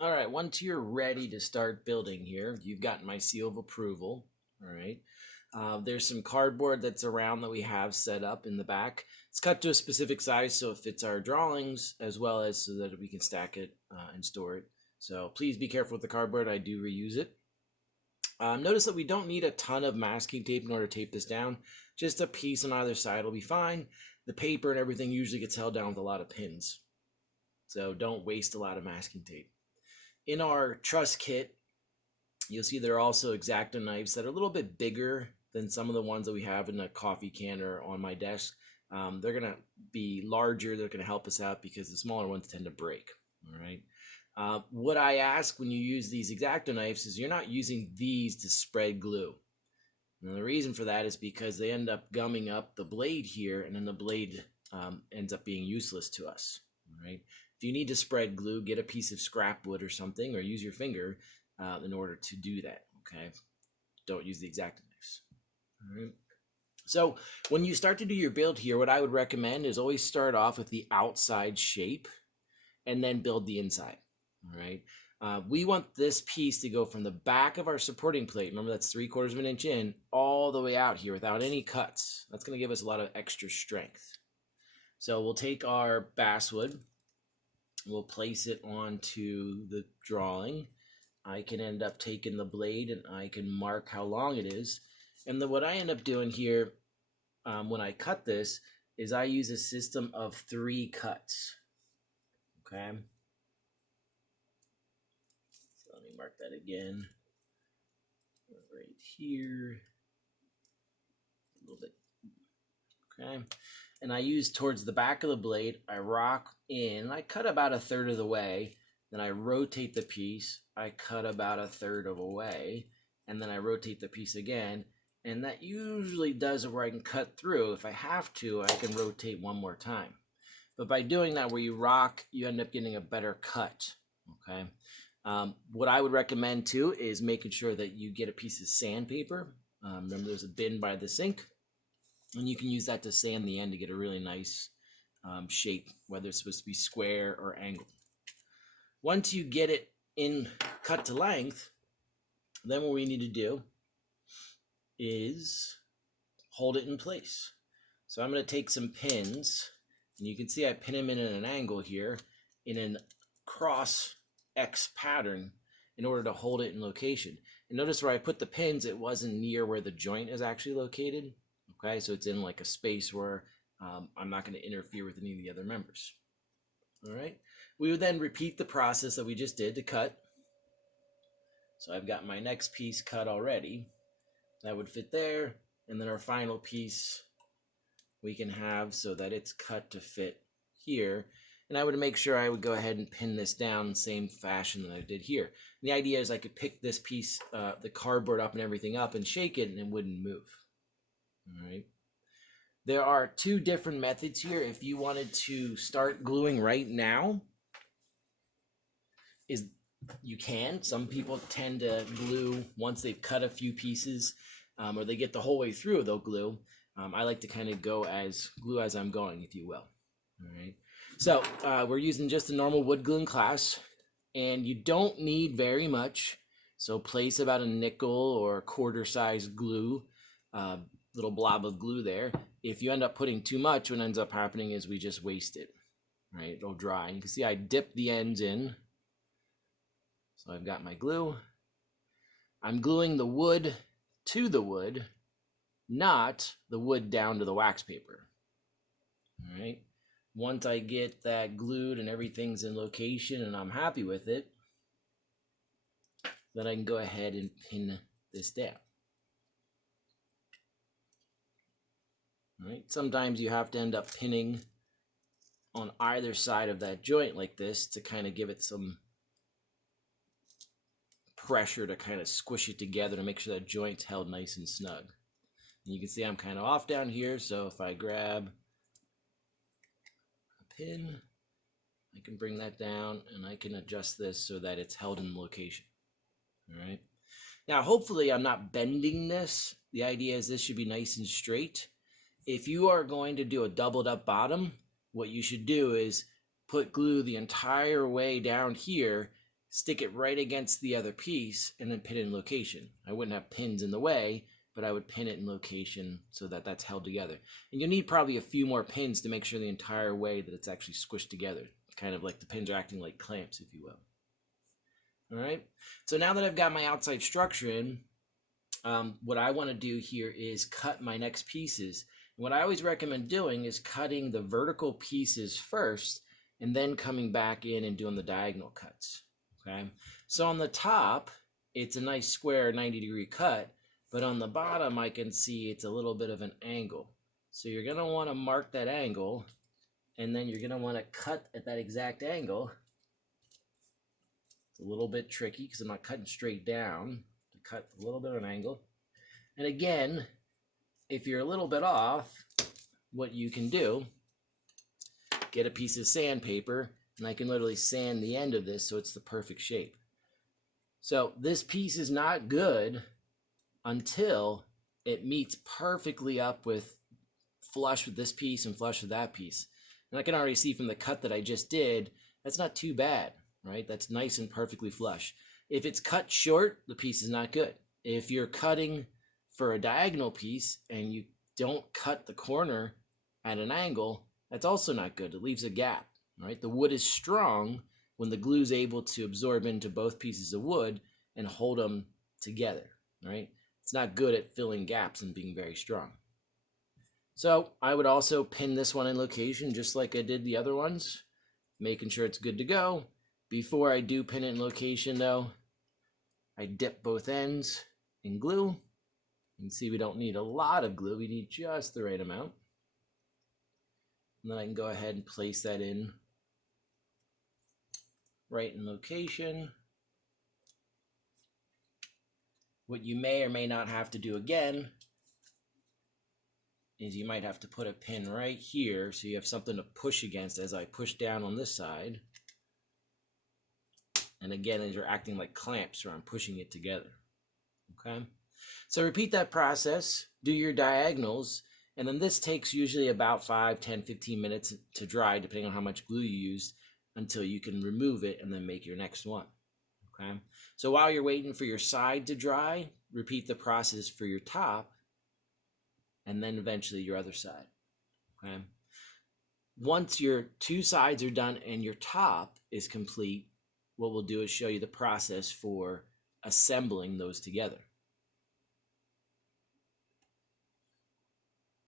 All right, once you're ready to start building here, you've gotten my seal of approval. All right. There's some cardboard that's around that we have set up in the back. It's cut to a specific size so it fits our drawings as well as so that we can stack it and store it. So please be careful with the cardboard. I do reuse it. Notice that we don't need a ton of masking tape in order to tape this down. Just a piece on either side will be fine. The paper and everything usually gets held down with a lot of pins. So don't waste a lot of masking tape. In our truss kit, you'll see there are also X-Acto knives that are a little bit bigger than some of the ones that we have in a coffee can or on my desk. They're going to be larger. They're going to help us out because the smaller ones tend to break. All right. What I ask when you use these X-Acto knives is you're not using these to spread glue. And the reason for that is because they end up gumming up the blade here, and then the blade ends up being useless to us. All right. If you need to spread glue, get a piece of scrap wood or something, or use your finger in order to do that. Okay. Don't use the X-Acto knives. All right. So when you start to do your build here, what I would recommend is always start off with the outside shape and then build the inside. All right. We want this piece to go from the back of our supporting plate. Remember, that's 3/4 of an inch in, all the way out here without any cuts. That's going to give us a lot of extra strength. So we'll take our basswood. We'll place it onto the drawing. I can end up taking the blade and I can mark how long it is. And then what I end up doing here when I cut this is I use a system of 3 cuts. Okay. So let me mark that again. Right here. A little bit. Okay. And I use towards the back of the blade. I rock in. I cut about 1/3 of the way. Then I rotate the piece. I cut about 1/3 of a way. And then I rotate the piece again. And that usually does it where I can cut through. If I have to, I can rotate one more time. But by doing that where you rock, you end up getting a better cut. Okay. What I would recommend too is making sure that you get a piece of sandpaper. Remember, there's a bin by the sink. And you can use that to sand the end to get a really nice shape, whether it's supposed to be square or angled. Once you get it in cut to length, then what we need to do is hold it in place. So I'm going to take some pins, and you can see I pin them in an angle here in a cross X pattern in order to hold it in location. And notice where I put the pins, it wasn't near where the joint is actually located. Okay, so it's in like a space where I'm not going to interfere with any of the other members. All right, we would then repeat the process that we just did to cut. So I've got my next piece cut already. That would fit there. And then our final piece we can have so that it's cut to fit here. And I would make sure I would go ahead and pin this down in the same fashion that I did here. And the idea is I could pick this piece, the cardboard up and everything up and shake it and it wouldn't move. All right. There are 2 different methods here. If you wanted to start gluing right now, you can. Some people tend to glue once they've cut a few pieces, or they get the whole way through, they'll glue. I like to kind of glue as I'm going, if you will. All right. So we're using just a normal wood gluing class, and you don't need very much. So place about a nickel or 1/4 size glue, little blob of glue there. If you end up putting too much, what ends up happening is we just waste it. Right? It'll dry. You can see I dip the ends in. So I've got my glue. I'm gluing the wood to the wood, not the wood down to the wax paper. All right. Once I get that glued and everything's in location and I'm happy with it, then I can go ahead and pin this down. All right. Sometimes you have to end up pinning on either side of that joint like this to kind of give it some pressure to kind of squish it together to make sure that joint's held nice and snug. And you can see I'm kind of off down here, so if I grab a pin, I can bring that down and I can adjust this so that it's held in location. All right. Now, hopefully I'm not bending this. The idea is this should be nice and straight. If you are going to do a doubled up bottom, what you should do is put glue the entire way down here stick it right against the other piece, and then pin it in location. I wouldn't have pins in the way, but I would pin it in location so that that's held together. And you'll need probably a few more pins to make sure the entire way that it's actually squished together. Kind of like the pins are acting like clamps, if you will. All right, so now that I've got my outside structure in, what I want to do here is cut my next pieces. And what I always recommend doing is cutting the vertical pieces first and then coming back in and doing the diagonal cuts. Okay, so on the top, it's a nice square 90-degree cut, but on the bottom, I can see it's a little bit of an angle. So you're going to want to mark that angle, and then you're going to want to cut at that exact angle. It's a little bit tricky because I'm not cutting straight down. To cut a little bit of an angle. And again, if you're a little bit off, what you can do, get a piece of sandpaper, and I can literally sand the end of this so it's the perfect shape. So this piece is not good until it meets perfectly up with flush with this piece and flush with that piece. And I can already see from the cut that I just did, that's not too bad, right? That's nice and perfectly flush. If it's cut short, the piece is not good. If you're cutting for a diagonal piece and you don't cut the corner at an angle, that's also not good. It leaves a gap, right? The wood is strong when the glue is able to absorb into both pieces of wood and hold them together, right? It's not good at filling gaps and being very strong. So I would also pin this one in location just like I did the other ones, making sure it's good to go. Before I do pin it in location though, I dip both ends in glue. You can see we don't need a lot of glue, we need just the right amount. And then I can go ahead and place that in right in location. What you may or may not have to do again is you might have to put a pin right here so you have something to push against as I push down on this side. And again, these are acting like clamps where I'm pushing it together. Okay, so repeat that process, do your diagonals, and then this takes usually about 5, 10, 15 minutes to dry, depending on how much glue you used, until you can remove it and then make your next one. Okay, so while you're waiting for your side to dry, repeat the process for your top and then eventually your other side. Okay, once your two sides are done and your top is complete, what we'll do is show you the process for assembling those together.